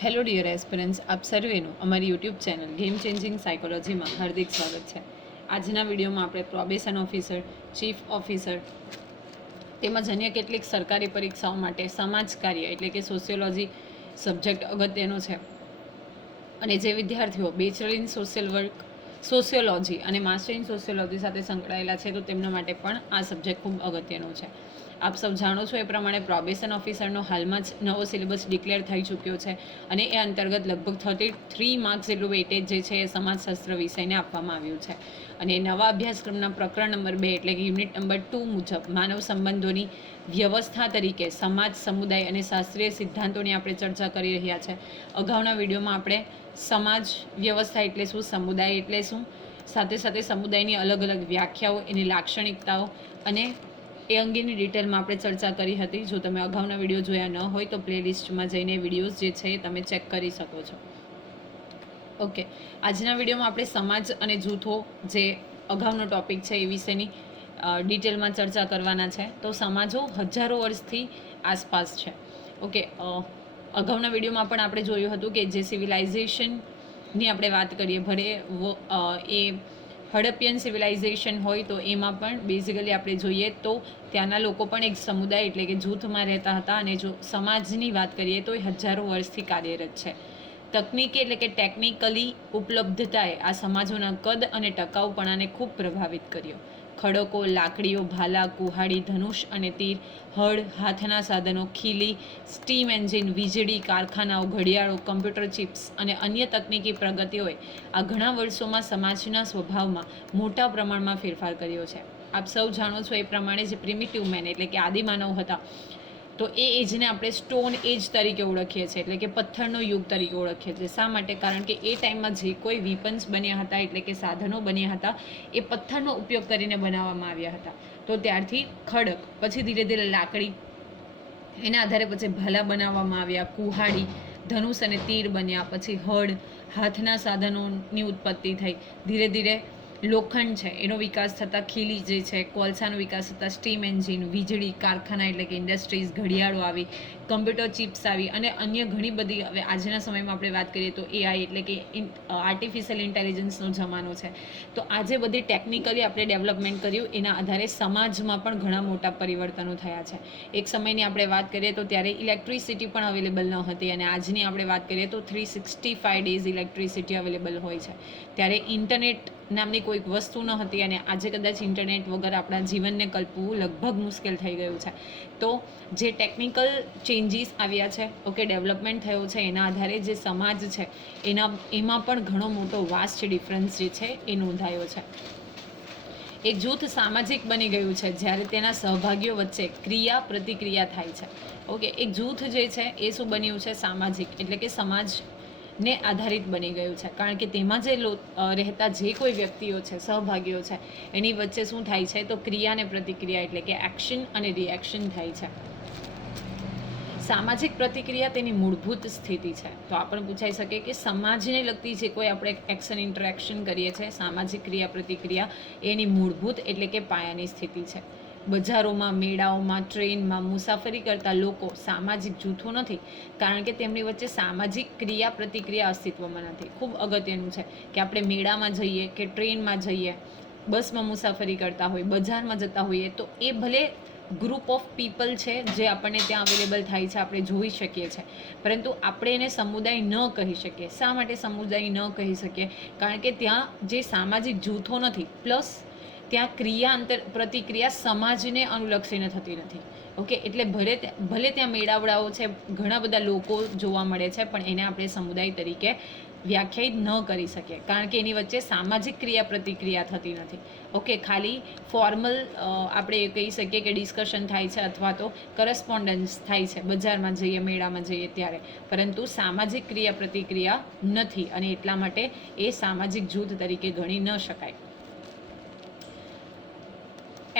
Hello dear aspirants, આપ સર્વેનું અમારી YouTube channel Game changing સાયકોલોજીમાં હાર્દિક સ્વાગત છે. આજના વિડીયોમાં આપણે પ્રોબેશન ઓફિસર, ચીફ ઓફિસર તેમજ અન્ય કેટલીક સરકારી પરીક્ષાઓ માટે સમાજ કાર્ય એટલે કે સોશિયોલોજી સબ્જેક્ટ અગત્યનો છે અને જે વિદ્યાર્થીઓ bachelor in social work, sociology અને માસ્ટર ઇન સોશિયોલોજી સાથે સંકળાયેલા છે તો તેમના માટે પણ આ સબ્જેક્ટ ખૂબ અગત્યનો છે. આપ સૌ જાણો છો એ પ્રમાણે પ્રોબેશન ઓફિસરનો હાલમાં જ નવો સિલેબસ ડિક્લેર થઈ ચૂક્યો છે અને એ અંતર્ગત લગભગ 33 માર્ક્સ જેટલું વેઇટેજ જે છે એ સમાજશાસ્ત્ર વિષયને આપવામાં આવ્યું છે અને એ નવા અભ્યાસક્રમના પ્રકરણ નંબર 2 એટલે કે યુનિટ નંબર 2 મુજબ માનવ સંબંધોની વ્યવસ્થા તરીકે સમાજ, સમુદાય અને શાસ્ત્રીય સિદ્ધાંતોની આપણે ચર્ચા કરી રહ્યા છે. અગાઉના વિડીયોમાં આપણે સમાજ વ્યવસ્થા એટલે શું, સમુદાય એટલે શું, સાથે સાથે સમુદાયની અલગ અલગ વ્યાખ્યાઓ, એની લાક્ષણિકતાઓ અને એ અંગેની ડિટેલમાં આપણે ચર્ચા કરી હતી. જો તમે અગાઉના વિડીયો જોયા ન હોય તો પ્લેલિસ્ટમાં જઈને વિડીયોઝ જે છે એ તમે ચેક કરી શકો છો. ઓકે, આજના વિડીયોમાં આપણે સમાજ અને જૂથો જે અગાઉનો ટોપિક છે એ વિશેની ડિટેલમાં ચર્ચા કરવાના છે. તો સમાજો હજારો વર્ષથી આસપાસ છે. ઓકે, અગાઉના વિડીયોમાં પણ આપણે જોયું હતું કે જે સિવિલાઇઝેશનની આપણે વાત કરીએ, ભલે એ હડપ્પિયન સિવિલાઇઝેશન હોય તો એમાં પણ બેઝિકલી આપણે જોઈએ તો ત્યાંના લોકો પણ એક સમુદાય એટલે કે જૂથમાં રહેતા હતા અને જો સમાજની વાત કરીએ તો એ હજારો વર્ષથી કાર્યરત છે. તકનીકી એટલે કે ટેકનિકલી ઉપલબ્ધતાએ આ સમાજોના કદ અને ટકાઉપણાને ખૂબ પ્રભાવિત કર્યો. ખડકો, લાકડીઓ, ભાલા, કુહાડી, ધનુષ અને તીર, હળ, હાથના સાધનો, ખીલી, સ્ટીમ એન્જિન, વીજળી, કારખાનાઓ, ઘડિયાળો, કમ્પ્યુટર ચિપ્સ અને અન્ય તકનીકી પ્રગતિઓએ આ ઘણા વર્ષોમાં સમાજના સ્વભાવમાં મોટા પ્રમાણમાં ફેરફાર કર્યો છે. આપ સૌ જાણો છો એ પ્રમાણે જે પ્રિમિટિવ મેન એટલે કે આદિમાનવ હતા તો એ એજને આપણે સ્ટોન એજ તરીકે ઓળખીએ છીએ એટલે કે પથ્થરનો યુગ તરીકે ઓળખીએ છીએ. શા માટે? કારણ કે એ ટાઈમમાં જે કોઈ વીપન્સ બન્યા હતા એટલે કે સાધનો બન્યા હતા એ પથ્થરનો ઉપયોગ કરીને બનાવવામાં આવ્યા હતા. તો ત્યારથી ખડક, પછી ધીરે ધીરે લાકડી, એના આધારે પછી ભાલા બનાવવામાં આવ્યા, કુહાડી, ધનુષ અને તીર બન્યા, પછી હળ, હાથના સાધનોની ઉત્પત્તિ થઈ, ધીરે ધીરે લોખંડ છે એનો વિકાસ થતાં ખીલી જે છે, કોલસાનો વિકાસ થતાં સ્ટીમ એન્જિન, વીજળી, કારખાના એટલે કે ઇન્ડસ્ટ્રીઝ, ઘડિયાળો આવી, કમ્પ્યુટર ચિપ્સ આવી અને અન્ય ઘણી બધી. હવે આજના સમયમાં આપણે વાત કરીએ તો એઆઈ એટલે કે આર્ટિફિશિયલ ઇન્ટેલિજન્સનો જમાનો છે. તો આજે બધી ટેકનિકલી આપણે ડેવલપમેન્ટ કર્યું એના આધારે સમાજમાં પણ ઘણા મોટા પરિવર્તનો થયા છે. એક સમયની આપણે વાત કરીએ તો ત્યારે ઇલેક્ટ્રિસિટી પણ અવેલેબલ ન હતી અને આજની આપણે વાત કરીએ તો 365 ડેઝ ઇલેક્ટ્રિસિટી અવેલેબલ હોય છે. ત્યારે ઇન્ટરનેટ નામની કોઈક વસ્તુ ન હતી અને આજે કદાચ ઇન્ટરનેટ વગર આપણા જીવનને કલ્પવું લગભગ મુશ્કેલ થઈ ગયું છે. તો જે ટેકનિકલ ચેન્જીસ આવ્યા છે, ઓકે, ડેવલપમેન્ટ થયો છે એના આધારે જે સમાજ છે એમાં પણ ઘણો મોટો વાસ્ટ ડિફરન્સ જે છે એ નોંધાયો છે. એક જૂથ સામાજિક બની ગયું છે જ્યારે તેના સહભાગીઓ વચ્ચે ક્રિયા પ્રતિક્રિયા થાય છે. ઓકે, એક જૂથ જે છે એ શું બન્યું છે? સામાજિક એટલે કે સમાજને આધારિત બની ગયું છે. કારણ કે તેમાં જે રહેતા જે કોઈ વ્યક્તિઓ છે, સહભાગીઓ છે, એની વચ્ચે શું થાય છે તો ક્રિયા અને પ્રતિક્રિયા એટલે કે એક્શન અને રિએક્શન થાય છે. સામાજિક પ્રતિક્રિયા તેની મૂળભૂત સ્થિતિ છે. તો આપણને પૂછાઈ શકે કે સમાજને લગતી જે કોઈ આપણે એક્શન ઇન્ટરેક્શન કરીએ છીએ, સામાજિક ક્રિયા પ્રતિક્રિયા એની મૂળભૂત એટલે કે પાયાની સ્થિતિ છે. બજારોમાં, મેળાઓમાં, ટ્રેનમાં મુસાફરી કરતા લોકો સામાજિક જૂથો નથી કારણ કે તેમની વચ્ચે સામાજિક ક્રિયા પ્રતિક્રિયા અસ્તિત્વમાં નથી. ખૂબ અગત્યનું છે કે આપણે મેળામાં જઈએ કે ટ્રેનમાં જઈએ, બસમાં મુસાફરી કરતા હોય, બજારમાં જતા હોઈએ તો એ ભલે ગ્રુપ ઓફ પીપલ છે જે આપણને ત્યાં અવેલેબલ થાય છે, આપણે જોઈ શકીએ છીએ, પરંતુ આપણે એને સમુદાય ન કહી શકીએ. શા માટે સમુદાય ન કહી શકીએ? કારણ કે ત્યાં જે સામાજિક જૂથો નથી, પ્લસ ત્યાં ક્રિયા પ્રતિક્રિયા સમાજને અનુલક્ષીને થતી નથી. ઓકે, એટલે ભલે ત્યાં મેળાવડાઓ છે, ઘણા બધા લોકો જોવા મળે છે, પણ એને આપણે સમુદાય તરીકે વ્યાખ્યાયિત ન કરી શકીએ કારણ કે એની વચ્ચે સામાજિક ક્રિયા પ્રતિક્રિયા થતી નથી. ઓકે, ખાલી ફોર્મલ આપણે કહી શકીએ કે ડિસ્કશન થાય છે અથવા તો કરસ્પોન્ડન્સ થાય છે બજારમાં જઈએ, મેળામાં જઈએ ત્યારે, પરંતુ સામાજિક ક્રિયા પ્રતિક્રિયા નથી અને એટલા માટે એ સામાજિક જૂથ તરીકે ગણી ન શકાય.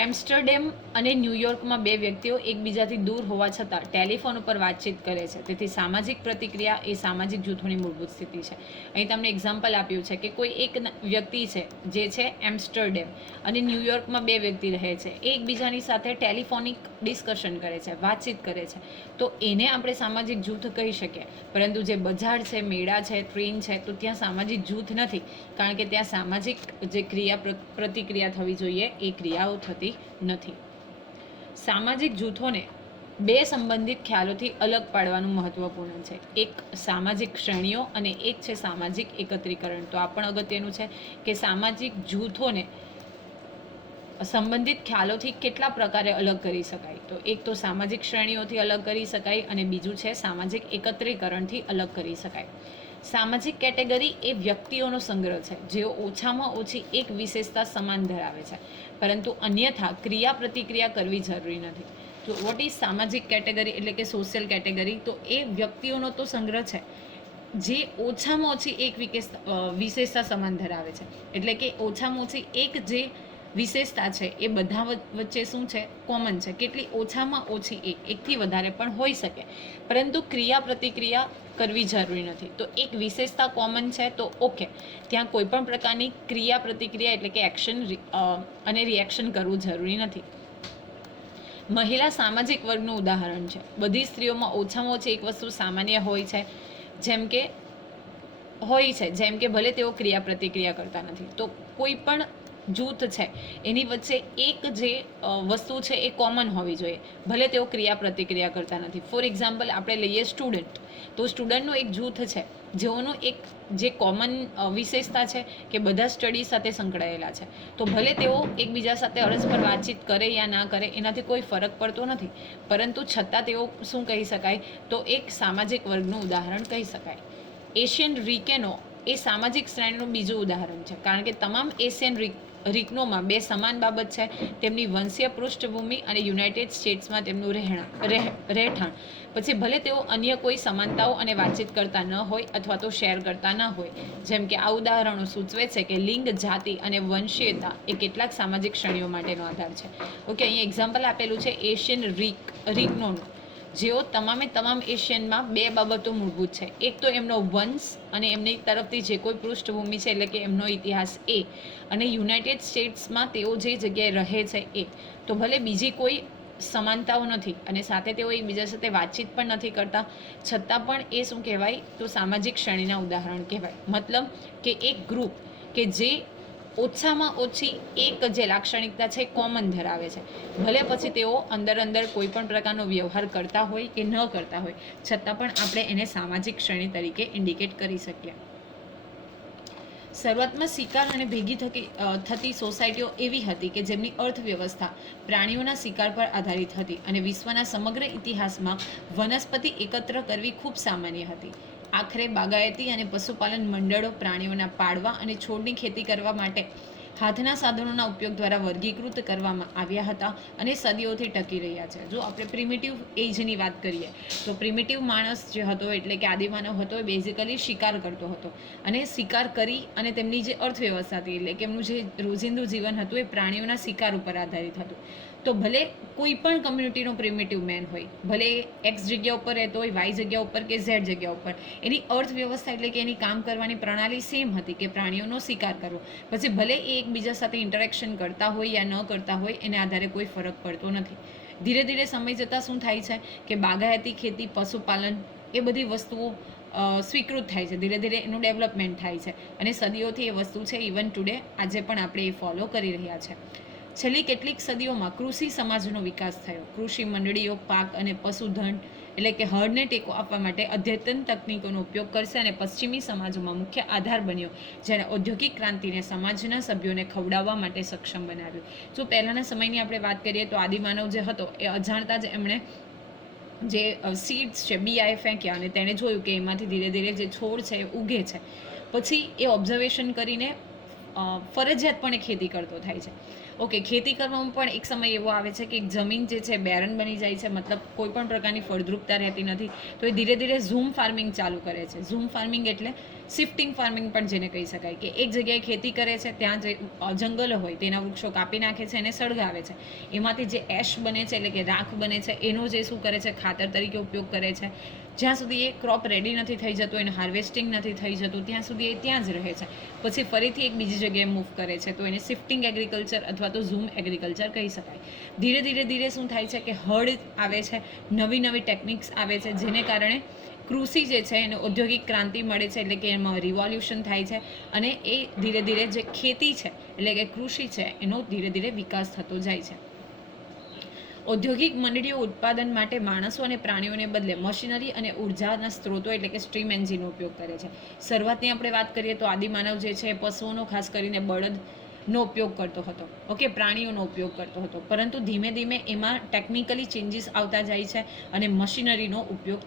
એમ્સ્ટરડેમ અને ન્યૂયોર્કમાં બે વ્યક્તિઓ એકબીજાથી દૂર હોવા છતાં ટેલિફોન ઉપર વાતચીત કરે છે. તેથી સામાજિક પ્રતિક્રિયા એ સામાજિક જૂથોની મૂળભૂત સ્થિતિ છે. અહીં તમને એક્ઝામ્પલ આપ્યું છે કે કોઈ એક વ્યક્તિ છે જે છે એમ્સ્ટરડેમ અને ન્યૂયોર્કમાં બે વ્યક્તિ રહે છે. એ એકબીજાની સાથે ટેલિફોનિક ડિસ્કશન કરે છે, વાતચીત કરે છે, તો એને આપણે સામાજિક જૂથ કહી શકીએ. પરંતુ જે બજાર છે, મેળા છે, ટ્રેન છે, તો ત્યાં સામાજિક જૂથ નથી, કારણ કે ત્યાં સામાજિક જે પ્રતિક્રિયા થવી જોઈએ એ ક્રિયાઓ થતી નથી. સામાજિક જૂથોને બે સંબંધિત ખ્યાલોથી અલગ પાડવાનું મહત્વપૂર્ણ છે. એક સામાજિક શ્રેણીઓ અને એક છે સામાજિક એકત્રીકરણ. તો આ પણ અગત્યનું છે કે સામાજિક જૂથોને સંબંધિત ખ્યાલોથી કેટલા પ્રકારે અલગ કરી શકાય. તો એક તો સામાજિક શ્રેણીઓથી અલગ કરી શકાય અને બીજું છે સામાજિક એકત્રીકરણથી અલગ કરી શકાય. સામાજિક કેટેગરી એ વ્યક્તિઓનો સંગ્રહ છે જેઓ ઓછામાં ઓછી એક વિશેષતા સમાન ધરાવે છે, પરંતુ અન્યથા ક્રિયા પ્રતિક્રિયા કરવી જરૂરી નથી. તો વોટ ઇઝ સામાજિક કેટેગરી એટલે કે સોશિયલ કેટેગરી? તો એ વ્યક્તિઓનો તો સંગ્રહ છે જે ઓછામાં ઓછી એક વિશેષતા સમાન ધરાવે છે. એટલે કે ઓછામાં ઓછી એક જે વિશેષતા છે એ બધા વચ્ચે શું છે? કોમન છે. કેટલી? ઓછામાં ઓછી એકથી વધારે પણ હોઈ શકે, પરંતુ ક્રિયા પ્રતિક્રિયા કરવી જરૂરી નથી. તો એક વિશેષતા કોમન છે તો ઓકે, ત્યાં કોઈ પણ પ્રકારની ક્રિયા પ્રતિક્રિયા એટલે કે એક્શન અને રિએક્શન કરવું જરૂરી નથી. મહિલા સામાજિક વર્ગનું ઉદાહરણ છે. બધી સ્ત્રીઓમાં ઓછામાં ઓછી એક વસ્તુ સામાન્ય હોય છે, જેમ કે ભલે તેઓ ક્રિયા પ્રતિક્રિયા કરતા નથી. તો કોઈ પણ જૂથ છે એની વચ્ચે એક જે વસ્તુ છે એ કોમન હોવી જોઈએ, ભલે તેઓ ક્રિયા પ્રતિક્રિયા કરતા નથી. ફોર એક્ઝામ્પલ આપણે લઈએ સ્ટુડન્ટ. તો સ્ટુડન્ટનું એક જૂથ છે જેઓનું એક જે કોમન વિશેષતા છે કે બધા સ્ટડી સાથે સંકળાયેલા છે. તો ભલે તેઓ એકબીજા સાથે અરસપર વાતચીત કરે યા ના કરે એનાથી કોઈ ફરક પડતો નથી, પરંતુ છતાં તેઓ શું કહી શકાય? તો એક સામાજિક વર્ગનું ઉદાહરણ કહી શકાય. એશિયન રિકેનો એ સામાજિક શ્રેણીનું બીજું ઉદાહરણ છે, કારણ કે તમામ એશિયન રિકનોમાં બે સમાન બાબત છે: તેમની વંશીય પૃષ્ઠભૂમિ અને યુનાઇટેડ સ્ટેટ્સમાં તેમનું રહેઠાણ. પછી ભલે તેઓ અન્ય કોઈ સમાનતાઓ અને વાતચીત કરતા ન હોય અથવા તો શેર કરતા ન હોય. જેમ કે આ ઉદાહરણો સૂચવે છે કે લિંગ, જાતિ અને વંશીયતા એ કેટલાક સામાજિક શ્રેણીઓ માટેનો આધાર છે. ઓકે, અહીં એક્ઝામ્પલ આપેલું છે એશિયન રિકનોનું, જેઓ તમામ એશિયનમાં બે બાબતો મૂળભૂત છે. એક તો એમનો વંશ અને એમની તરફથી જે કોઈ પૃષ્ઠભૂમિ છે એટલે કે એમનો ઇતિહાસ એ, અને યુનાઇટેડ સ્ટેટ્સમાં તેઓ જે જગ્યાએ રહે છે એ. તો ભલે બીજી કોઈ સમાનતાઓ નથી અને સાથે તેઓ એકબીજા સાથે વાતચીત પણ નથી કરતા, છતાં પણ એ શું કહેવાય? તો સામાજિક શ્રેણીના ઉદાહરણ કહેવાય. મતલબ કે એક ગ્રુપ કે જે ઓછામાં ઓછી એક જે લાક્ષણિકતા છે કોમન ધરાવે છે, ભલે પછી તેઓ અંદર કોઈ પણ પ્રકારનો વ્યવહાર કરતા હોય કે ન કરતા હોય, છતાં પણ આપણે એને સામાજિક શ્રેણી તરીકે ઇન્ડિકેટ કરી શકીએ. શરૂઆતમાં શિકાર અને ભેગી થતી સોસાયટીઓ એવી હતી કે જેમની અર્થવ્યવસ્થા પ્રાણીઓના શિકાર પર આધારિત હતી અને વિશ્વના સમગ્ર ઇતિહાસમાં વનસ્પતિ એકત્ર કરવી ખૂબ સામાન્ય હતી. આખરે બાગાયતી અને પશુપાલન મંડળો પ્રાણીઓના પાળવા અને છોડની ખેતી કરવા માટે હાથના સાધનોના ઉપયોગ દ્વારા વર્ગીકૃત કરવામાં આવ્યા હતા અને સદીઓથી ટકી રહ્યા છે. જો આપણે પ્રિમિટિવ એજની વાત કરીએ તો પ્રિમિટિવ માણસ જે હતો એટલે કે આદિમાનવ હતો એ બેઝિકલી શિકાર કરતો હતો, અને શિકાર કરી અને તેમની જે અર્થવ્યવસ્થા હતી એટલે કે એમનું જે રોજિંદુ જીવન હતું એ પ્રાણીઓના શિકાર ઉપર આધારિત હતું. તો ભલે કોઈ પણ કમ્યુનિટીનો પ્રિમિટિવ મેન હોય, ભલે એક્સ જગ્યા ઉપર રહેતો હોય, વાય જગ્યા ઉપર કે ઝેડ જગ્યા ઉપર, એની અર્થવ્યવસ્થા એટલે કે એની કામ કરવાની પ્રણાલી સેમ હતી કે પ્રાણીઓનો શિકાર કરવો. પછી ભલે એ એકબીજા સાથે ઇન્ટરેક્શન કરતા હોય યા ન કરતા હોય, એને આધારે કોઈ ફરક પડતો નથી. ધીરે ધીરે સમય જતાં શું થાય છે કે બાગાયતી ખેતી, પશુપાલન એ બધી વસ્તુઓ સ્વીકૃત થાય છે, ધીરે ધીરે એનું ડેવલપમેન્ટ થાય છે અને સદીઓથી એ વસ્તુ છે ઇવન ટુડે આજે પણ આપણે એ ફોલો કરી રહ્યા છે. છેલ્લી કેટલીક સદીઓમાં કૃષિ સમાજનો વિકાસ થયો. કૃષિ મંડળીઓ પાક અને પશુધન એટલે કે હળને ટેકો આપવા માટે અદ્યતન તકનીકોનો ઉપયોગ કરશે અને પશ્ચિમી સમાજોમાં મુખ્ય આધાર બન્યો, જેણે ઔદ્યોગિક ક્રાંતિને સમાજના સભ્યોને ખવડાવવા માટે સક્ષમ બનાવ્યું. જો પહેલાંના સમયની આપણે વાત કરીએ તો આદિમાનવ જે હતો એ અજાણતા જ એમણે જે સીડ્સ છે બિયાએ ફેંક્યા અને તેણે જોયું કે એમાંથી ધીરે ધીરે જે છોડ છે એ ઉગે છે. પછી એ ઓબ્ઝર્વેશન કરીને ફરજિયાતપણે ખેતી કરતો થાય છે. ઓકે, ખેતી કરવામાં પણ એક સમય એવો આવે છે કે જમીન જે છે બેરન બની જાય છે, મતલબ કોઈ પણ પ્રકારની ફળદ્રુપતા રહેતી નથી. તો એ ધીરે ધીરે ઝૂમ ફાર્મિંગ ચાલુ કરે છે. ઝૂમ ફાર્મિંગ એટલે શિફ્ટિંગ ફાર્મિંગ પણ જેને કહી શકાય, કે એક જગ્યાએ ખેતી કરે છે, ત્યાં જે જંગલો હોય તેના વૃક્ષો કાપી નાખે છે અને સળગાવે છે. એમાંથી જે એશ બને છે એટલે કે રાખ બને છે એનો જે શું કરે છે ખાતર તરીકે ઉપયોગ કરે છે. જ્યાં સુધી એ ક્રોપ રેડી નથી થઈ જતું, એને હાર્વેસ્ટિંગ નથી થઈ જતું, ત્યાં સુધી એ ત્યાં જ રહે છે. પછી ફરીથી એક બીજી જગ્યાએ મૂવ કરે છે, તો એને શિફ્ટિંગ એગ્રીકલ્ચર અથવા તો ઝૂમ એગ્રીકલ્ચર કહી શકાય. ધીરે ધીરે શું થાય છે કે હળ આવે છે, નવી નવી ટેકનિક્સ આવે છે, જેને કારણે કૃષિ જે છે એને ઔદ્યોગિક ક્રાંતિ મળે છે, એટલે કે એમાં રિવોલ્યુશન થાય છે, અને એ ધીરે ધીરે જે ખેતી છે એટલે કે કૃષિ છે એનો ધીરે ધીરે વિકાસ થતો જાય છે. ઔદ્યોગિક મંડળીઓ ઉત્પાદન માટે માણસો અને પ્રાણીઓને બદલે મશીનરી અને ઉર્જાના સ્ત્રોતો એટલે કે સ્ટીમ એન્જિનનો ઉપયોગ કરે છે. શરૂઆતની આપણે વાત કરીએ તો આદિમાનવ જે છે પશુઓનો ખાસ કરીને બળદનો ઉપયોગ કરતો હતો, ઓકે, પ્રાણીઓનો ઉપયોગ કરતો હતો, પરંતુ ધીમે ધીમે એમાં ટેકનિકલી ચેન્જીસ આવતા જાય છે અને મશીનરીનો ઉપયોગ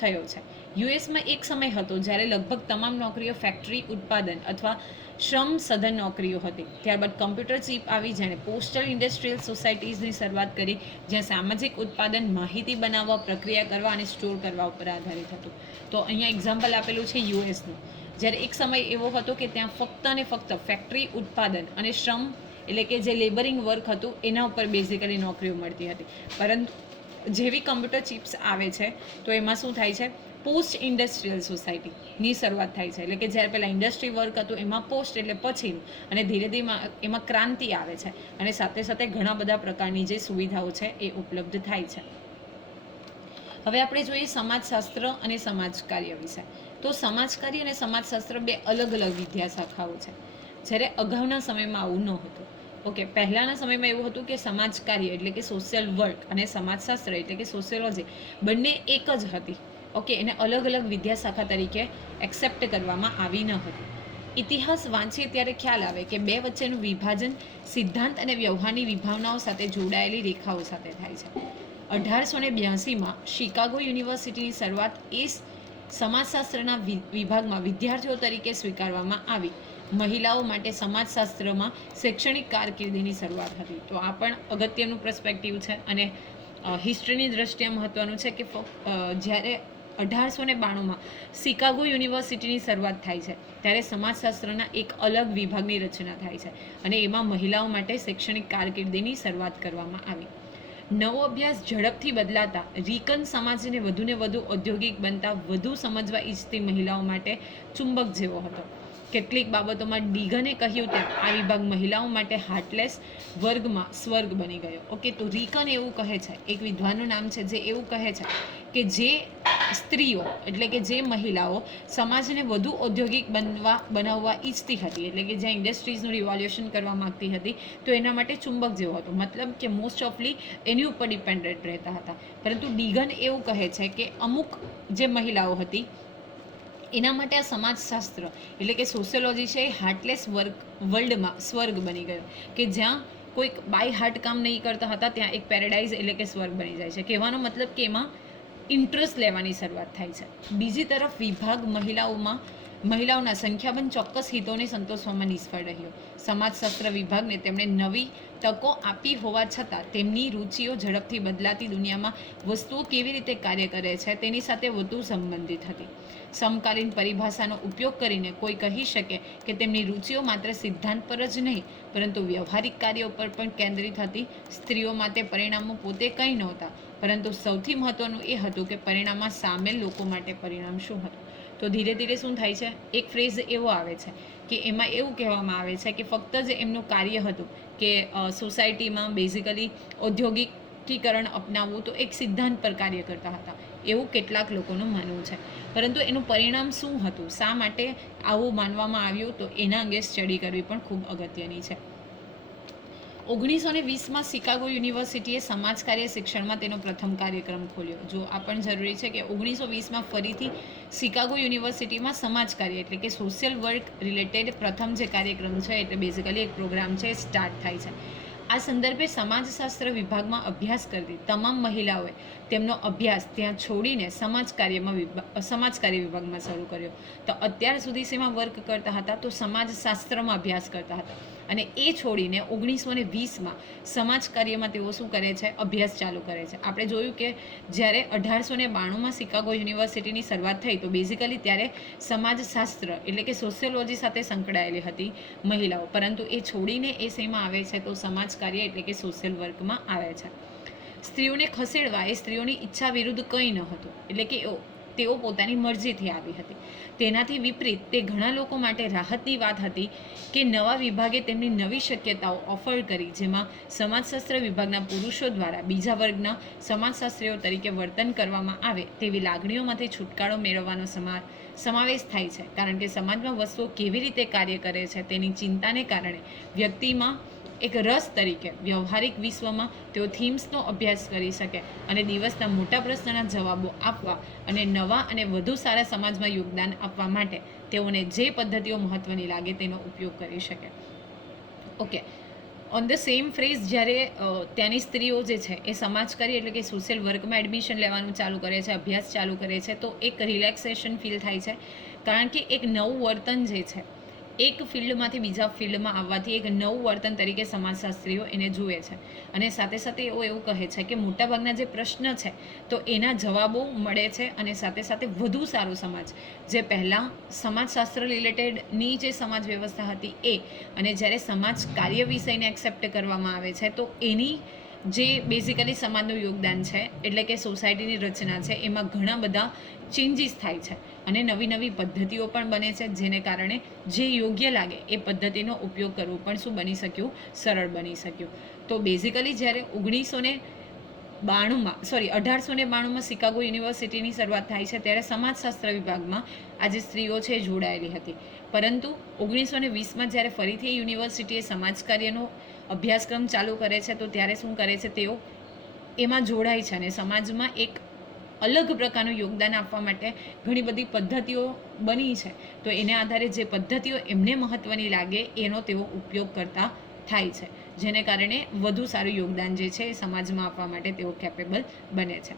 થયો છે. યુએસમાં એક સમય હતો જ્યારે લગભગ તમામ નોકરીઓ ફેક્ટરી ઉત્પાદન અથવા શ્રમ સઘન નોકરીઓ હતી. ત્યારબાદ કમ્પ્યુટર ચીપ આવી, જેણે પોસ્ટલ ઇન્ડસ્ટ્રીયલ સોસાયટીઝની શરૂઆત કરી, જ્યાં સામાજિક ઉત્પાદન માહિતી બનાવવા, પ્રક્રિયા કરવા અને સ્ટોર કરવા ઉપર આધારિત હતું. તો અહીંયા એક્ઝામ્પલ આપેલું છે યુએસનું. જ્યારે એક સમય એવો હતો કે ત્યાં ફક્ત અને ફક્ત ફેક્ટરી ઉત્પાદન અને શ્રમ એટલે કે જે લેબરિંગ વર્ક હતું એના ઉપર બેઝિકલી નોકરીઓ મળતી હતી. પરંતુ જેવી કમ્પ્યુટર ચિપ્સ આવે છે તો એમાં શું થાય છે, પોસ્ટ ઇન્ડસ્ટ્રીયલ સોસાયટીની શરૂઆત થાય છે. એટલે કે જ્યારે પહેલાં ઇન્ડસ્ટ્રી વર્ક હતું એમાં પોસ્ટ એટલે પછીનું, અને ધીરે ધીરે એમાં ક્રાંતિ આવે છે, અને સાથે સાથે ઘણા બધા પ્રકારની જે સુવિધાઓ છે એ ઉપલબ્ધ થાય છે. હવે આપણે જોઈએ સમાજશાસ્ત્ર અને સમાજકાર્ય વિશે. તો સમાજકાર્ય અને સમાજશાસ્ત્ર બે અલગ અલગ વિદ્યા શાખાઓ છે, જ્યારે અગાઉના સમયમાં આવું ન હતું. ઓકે, પહેલાંના સમયમાં એવું હતું કે સમાજ કાર્ય એટલે કે સોશિયલ વર્ક અને સમાજશાસ્ત્ર એટલે કે સોશિયોલોજી બંને એક જ હતી. ઓકે, એને અલગ અલગ વિદ્યા શાખા તરીકે એક્સેપ્ટ કરવામાં આવી ન હતી. ઇતિહાસ વાંચીએ ત્યારે ખ્યાલ આવે કે બે વચ્ચેનું વિભાજન સિદ્ધાંત અને વ્યવહારની વિભાવનાઓ સાથે જોડાયેલી રેખાઓ સાથે થાય છે. 1882માં શિકાગો યુનિવર્સિટીની શરૂઆત એ સમાજશાસ્ત્રના વિભાગમાં વિદ્યાર્થીઓ તરીકે સ્વીકારવામાં આવી. મહિલાઓ માટે સમાજશાસ્ત્રમાં શૈક્ષણિક કારકિર્દીની શરૂઆત હતી. તો આ પણ અગત્યનું પર્સપેક્ટિવ છે, અને હિસ્ટ્રીની દ્રષ્ટિએ મહત્વનું છે કે જ્યારે 1892માં શિકાગો યુનિવર્સિટીની શરૂઆત થાય છે ત્યારે સમાજશાસ્ત્રના એક અલગ વિભાગની રચના થાય છે, અને એમાં મહિલાઓ માટે શૈક્ષણિક કારકિર્દીની શરૂઆત કરવામાં આવી. નવો અભ્યાસ ઝડપથી બદલાતા રીકન સમાજને વધુ ઔદ્યોગિક બનતા વધુ સમજવા ઈચ્છતી મહિલાઓ માટે ચુંબક જેવો હતો. કેટલીક બાબતોમાં ડીગને કહ્યું તેમ આ વિભાગ મહિલાઓ માટે હાર્ટલેસ વર્ગમાં સ્વર્ગ બની ગયો. ઓકે, તો રીકન એવું કહે છે, એક વિદ્વાનનું નામ છે જે એવું કહે છે કે જે સ્ત્રીઓ એટલે કે જે મહિલાઓ સમાજને વધુ ઔદ્યોગિક બનાવવા ઈચ્છતી હતી, એટલે કે જ્યાં ઇન્ડસ્ટ્રીઝનું રિવોલ્યુશન કરવા માંગતી હતી, તો એના માટે ચુંબક જેવો હતો. મતલબ કે મોસ્ટ ઓફલી એની ઉપર ડિપેન્ડન્ટ રહેતા હતા. પરંતુ ડીગન એવું કહે છે કે અમુક જે મહિલાઓ હતી એના માટે આ સમાજશાસ્ત્ર એટલે કે સોશિયોલોજી છે એ હાર્ટલેસ વર્લ્ડમાં સ્વર્ગ બની ગયો, કે જ્યાં કોઈક બાય હાર્ટ કામ નહીં કરતા હતા ત્યાં એક પેરેડાઇઝ એટલે કે સ્વર્ગ બની જાય છે. કહેવાનો મતલબ કે એમાં ઇન્ટરેસ્ટ લેવાની શરૂઆત થાય છે. બીજી તરફ વિભાગ મહિલાઓના સંખ્યાબંધ ચોક્કસ હિતોને સંતોષવામાં નિષ્ફળ રહ્યો. સમાજશાસ્ત્ર વિભાગને તેમણે નવી તકો આપી હોવા છતાં તેમની રુચિઓ ઝડપથી બદલાતી દુનિયામાં વસ્તુઓ કેવી રીતે કાર્ય કરે છે તેની સાથે વધુ સંબંધિત હતી. સમકાલીન પરિભાષાનો ઉપયોગ કરીને કોઈ કહી શકે કે તેમની રુચિઓ માત્ર સિદ્ધાંત પર જ નહીં પરંતુ વ્યવહારિક કાર્યો પર પણ કેન્દ્રિત હતી. સ્ત્રીઓ માટે પરિણામો પોતે કંઈ નહોતા, પરંતુ સૌથી મહત્વનું એ હતું કે પરિણામમાં સામેલ લોકો માટે પરિણામ શું હતું. તો ધીરે ધીરે શું થાય છે, એક ફ્રેઝ એવો આવે છે કે એમાં એવું કહેવામાં આવે છે કે ફક્ત જ એમનું કાર્ય હતું કે સોસાયટીમાં બેઝિકલી ઔદ્યોગિકીકરણ અપનાવવું, તો એક સિદ્ધાંત પર કાર્ય કરતા હતા એવું કેટલાક લોકોનું માનવું છે. પરંતુ એનું પરિણામ શું હતું, શા માટે આવું માનવામાં આવ્યું, તો એના અંગે સ્ટડી કરવી પણ ખૂબ અગત્યની છે. 1920માં શિકાગો યુનિવર્સિટીએ સમાજ કાર્ય શિક્ષણમાં તેનો પ્રથમ કાર્યક્રમ ખોલ્યો. જો આ પણ જરૂરી છે કે 1920માં ફરીથી શિકાગો યુનિવર્સિટીમાં સમાજ કાર્ય એટલે કે સોશિયલ વર્ક રિલેટેડ પ્રથમ જે કાર્યક્રમ છે એટલે બેઝિકલી એક પ્રોગ્રામ છે સ્ટાર્ટ થાય છે. આ સંદર્ભે સમાજશાસ્ત્ર વિભાગમાં અભ્યાસ કરતી તમામ મહિલાઓએ તેમનો અભ્યાસ ત્યાં છોડીને સમાજ કાર્ય વિભાગમાં શરૂ કર્યો. તો અત્યાર સુધી શેમાં વર્ક કરતા હતા, તો સમાજશાસ્ત્રમાં અભ્યાસ કરતા હતા, અને એ છોડીને 1920માં સમાજ કાર્યમાં તેઓ શું કરે છે, અભ્યાસ ચાલુ કરે છે. આપણે જોયું કે જ્યારે 1892માં શિકાગો યુનિવર્સિટીની શરૂઆત થઈ તો બેઝિકલી ત્યારે સમાજશાસ્ત્ર એટલે કે સોશિયોલોજી સાથે સંકળાયેલી હતી મહિલાઓ, પરંતુ એ છોડીને એ શેમાં આવે છે, તો સમાજ કાર્ય એટલે કે સોશિયલ વર્કમાં આવે છે. સ્ત્રીઓને ખસેડવા એ સ્ત્રીઓની ઈચ્છા વિરુદ્ધ કંઈ ન હતું, એટલે કે તેઓ પોતાની મરજીથી આવી હતી. તેનાથી વિપરીત તે ઘણા લોકો માટે રાહતની વાત હતી કે નવા વિભાગે તેમની નવી શક્યતાઓ ઓફર કરી, જેમાં સમાજશાસ્ત્ર વિભાગના પુરુષો દ્વારા બીજા વર્ગના સમાજશાસ્ત્રીઓ તરીકે વર્તન કરવામાં આવે તેવી લાગણીઓમાંથી છુટકારો મેળવવાનો સમાવેશ થાય છે. કારણ કે સમાજમાં વસ્તુઓ કેવી રીતે કાર્ય કરે છે તેની ચિંતાને કારણે વ્યક્તિમાં એક રસ તરીકે વ્યવહારિક વિશ્વમાં તેઓ થીમ્સનો અભ્યાસ કરી શકે અને દિવસના મોટા પ્રશ્નના જવાબો આપવા અને નવા અને વધુ સારા સમાજમાં યોગદાન આપવા માટે તેઓને જે પદ્ધતિઓ મહત્વની લાગે તેનો ઉપયોગ કરી શકે. Okay, on the same phrase જ્યારે ત્યાંની સ્ત્રીઓ જે છે એ સમાજકારી એટલે કે સોશિયલ વર્કમાં એડમિશન લેવાનું ચાલુ કરે છે, અભ્યાસ ચાલુ કરે છે, તો એક રિલેક્સેશન ફીલ થાય છે. કારણ કે એક નવું વર્તન જે છે એક ફિલ્ડમાંથી બીજા ફિલ્ડમાં આવવાથી એક નવું વર્તન તરીકે સમાજશાસ્ત્રીઓ એને જુએ છે. અને સાથે સાથે એઓ એવું કહે છે કે મોટાભાગના જે પ્રશ્ન છે તો એના જવાબો મળે છે અને સાથે સાથે વધુ સારો સમાજ, જે પહેલાં સમાજશાસ્ત્ર રિલેટેડની જે સમાજ વ્યવસ્થા હતી એ, અને જ્યારે સમાજ કાર્ય વિષયને એક્સેપ્ટ કરવામાં આવે છે તો એની જે બેઝિકલી સમાજનું યોગદાન છે એટલે કે સોસાયટીની રચના છે એમાં ઘણા બધા ચેન્જીસ થાય છે અને નવી નવી પદ્ધતિઓ પણ બને છે, જેને કારણે જે યોગ્ય લાગે એ પદ્ધતિનો ઉપયોગ કરવો પણ શું બની શક્યું, સરળ બની શક્યું. તો બેઝિકલી જ્યારે 1892માં શિકાગો યુનિવર્સિટીની શરૂઆત થાય છે ત્યારે સમાજશાસ્ત્ર વિભાગમાં આજે સ્ત્રીઓ છે જોડાયેલી હતી. પરંતુ 1920માં જ્યારે ફરીથી યુનિવર્સિટીએ સમાજકાર્યનો અભ્યાસક્રમ ચાલુ કરે છે તો ત્યારે શું કરે છે, તેઓ એમાં જોડાય છે અને સમાજમાં એક અલગ પ્રકારનું યોગદાન આપવા માટે ઘણી બધી પદ્ધતિઓ બની છે. તો એને આધારે જે પદ્ધતિઓ એમને મહત્વની લાગે એનો તેઓ ઉપયોગ કરતા થાય છે, જેને કારણે વધુ સારું યોગદાન જે છે એ સમાજમાં આપવા માટે તેઓ કેપેબલ બને છે.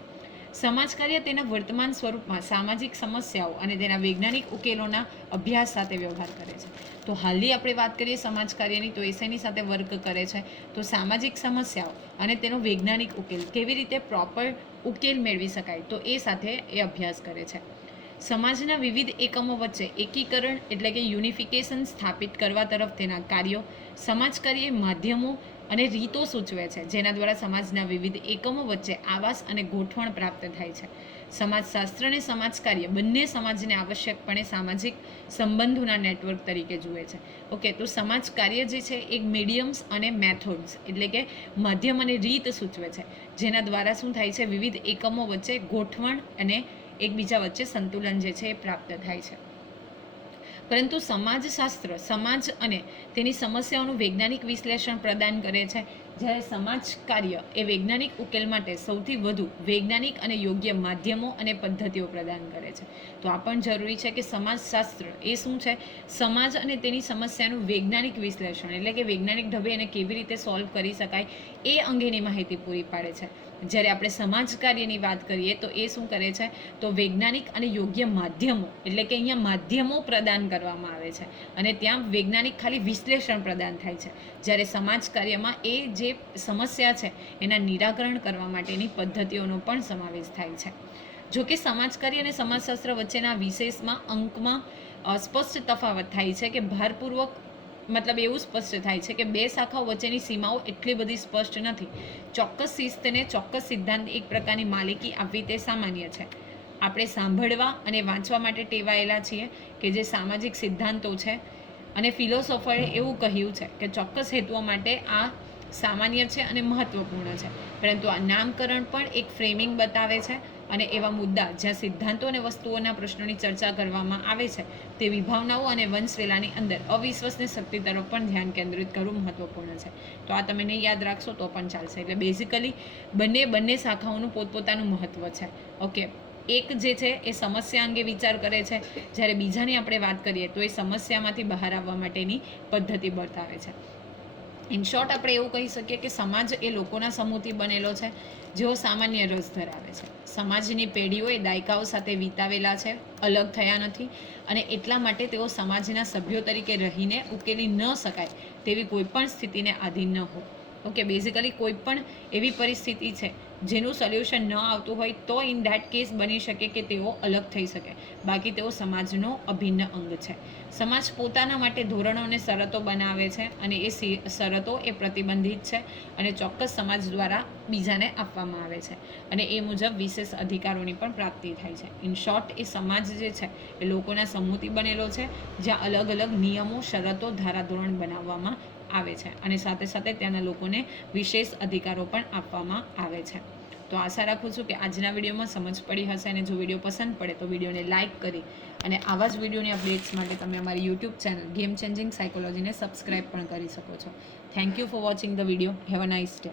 સમાજકાર્ય તેના વર્તમાન સ્વરૂપમાં સામાજિક સમસ્યાઓ અને તેના વૈજ્ઞાનિક ઉકેલોના અભ્યાસ સાથે વ્યવહાર કરે છે. તો હાલની આપણે વાત કરીએ સમાજકાર્યની, તો એની સાથે વર્ક કરે છે. તો સામાજિક સમસ્યાઓ અને તેનો વૈજ્ઞાનિક ઉકેલ કેવી રીતે પ્રોપર ઉકેલ મેળવી શકાય તો એ સાથે એ અભ્યાસ કરે છે. સમાજના વિવિધ એકમો વચ્ચે એકીકરણ એટલે કે યુનિફિકેશન સ્થાપિત કરવા તરફ તેના કાર્યો, સમાજકાર્ય માધ્યમો અને રીતો સૂચવે છે જેના દ્વારા સમાજના વિવિધ એકમો વચ્ચે આવાસ અને ગોઠવણ પ્રાપ્ત થાય છે. સમાજશાસ્ત્ર અને સમાજકાર્ય બંને સમાજને આવશ્યકપણે સામાજિક સંબંધોના નેટવર્ક તરીકે જુએ છે. ઓકે, તો સમાજકાર્ય જે છે એક મીડિયમ્સ અને મેથોડ્સ એટલે કે માધ્યમ અને રીત સૂચવે છે જેના દ્વારા શું થાય છે, વિવિધ એકમો વચ્ચે ગોઠવણ અને એકબીજા વચ્ચે સંતુલન જે છે એ પ્રાપ્ત થાય છે. પરંતુ સમાજશાસ્ત્ર સમાજ અને તેની સમસ્યાઓનું વૈજ્ઞાનિક વિશ્લેષણ પ્રદાન કરે છે, જ્યારે સમાજ કાર્ય એ વૈજ્ઞાનિક ઉકેલ માટે સૌથી વધુ વૈજ્ઞાનિક અને યોગ્ય માધ્યમો અને પદ્ધતિઓ પ્રદાન કરે છે. તો આ પણ જરૂરી છે કે સમાજશાસ્ત્ર એ શું છે, સમાજ અને તેની સમસ્યાનું વૈજ્ઞાનિક વિશ્લેષણ એટલે કે વૈજ્ઞાનિક ઢબે એને કેવી રીતે સોલ્વ કરી શકાય એ અંગેની માહિતી પૂરી પાડે છે. જ્યારે આપણે સમાજ કાર્યની વાત કરીએ તો એ શું કરે છે, તો વૈજ્ઞાનિક અને યોગ્ય માધ્યમો એટલે કે અહીંયા માધ્યમો પ્રદાન કરવામાં આવે છે અને ત્યાં વૈજ્ઞાનિક ખાલી વિશ્લેષણ પ્રદાન થાય છે. જ્યારે સમાજ કાર્યમાં એ જે સમસ્યા છે એના નિરાકરણ કરવા માટેની પદ્ધતિઓનો પણ સમાવેશ થાય છે. જો કે સમાજકાર્ય અને સમાજશાસ્ત્ર વચ્ચેના વિશેષમાં અંકમાં સ્પષ્ટ તફાવત થાય છે કે ભારપૂર્વક મતલબ એવું સ્પષ્ટ થાય છે કે બે શાખાઓ વચ્ચેની સીમાઓ એટલી બધી સ્પષ્ટ નથી. ચોક્કસ શિસ્તને ચોક્કસ સિદ્ધાંત એક પ્રકારની માલિકી આપવી તે સામાન્ય છે. આપણે સાંભળવા અને વાંચવા માટે ટેવાયેલા છીએ કે જે સામાજિક સિદ્ધાંતો છે અને ફિલોસોફરે એવું કહ્યું છે કે ચોક્કસ હેતુઓ માટે આ સામાન્ય છે અને મહત્વપૂર્ણ છે. પરંતુ આ નામકરણ પણ એક ફ્રેમિંગ બતાવે છે અને એવા મુદ્દા જ્યાં સિદ્ધાંતો અને વસ્તુઓના પ્રશ્નોની ચર્ચા કરવામાં આવે છે તે વિભાવનાઓ અને વંશવેલાની અંદર અવિશ્વસનીય શક્તિ તરફ પણ ધ્યાન કેન્દ્રિત કરવું મહત્વપૂર્ણ છે. તો આ તમે નહીં યાદ રાખશો તો પણ ચાલશે. એટલે બેઝિકલી બંને શાખાઓનું પોતપોતાનું મહત્વ છે. ઓકે, એક જે છે એ સમસ્યા અંગે વિચાર કરે છે, જ્યારે બીજાની આપણે વાત કરીએ તો એ સમસ્યામાંથી બહાર આવવા માટેની પદ્ધતિ બતાવે છે. ઇન શોર્ટ આપણે એવું કહી શકીએ કે સમાજ એ લોકોના સમૂહથી બનેલો છે જેઓ સામાન્ય રસ ધરાવે છે. સમાજની પેઢીઓ એ દાયકાઓ સાથે વિતાવેલા છે, અલગ થયા નથી અને એટલા માટે તેઓ સમાજના સભ્યો તરીકે રહીને ઉકેલી ન શકાય તેવી કોઈ પણ સ્થિતિને આધીન ન હોય. ઓકે, બેઝિકલી કોઈ પણ એવી પરિસ્થિતિ છે જેનું સોલ્યુશન ન આવતું હોય તો ઇન ધેટ કેસ બની શકે કે તેઓ અલગ થઈ શકે, બાકી તેઓ સમાજનો અભિન્ન અંગ છે. સમાજ પોતાના માટે ધોરણો અને શરતો બનાવે છે અને એ શરતો એ પ્રતિબંધિત છે અને ચોક્કસ સમાજ દ્વારા બીજાને આપવામાં આવે છે અને એ મુજબ વિશેષ અધિકારોની પણ પ્રાપ્તિ થાય છે. ઇન શોર્ટ, એ સમાજ જે છે એ લોકોના સમૂહથી બનેલો છે, જ્યાં અલગ અલગ નિયમો, શરતો, ધારાધોરણ બનાવવામાં આવે છે અને સાથે સાથે ત્યાંના લોકોને વિશેષ અધિકારો પણ આપવામાં આવે છે. તો આશા રાખું છું કે આજના વિડીયોમાં સમજ પડી હશે અને જો વિડીયો પસંદ પડે તો વિડીયોને લાઇક કરી અને આવા જ વિડીયોની અપડેટ્સ માટે તમે અમારી યુટ્યુબ ચેનલ ગેમ ચેન્જિંગ સાયકોલોજીને સબસ્ક્રાઇબ પણ કરી શકો છો. Thank you for watching the video. Have a nice day.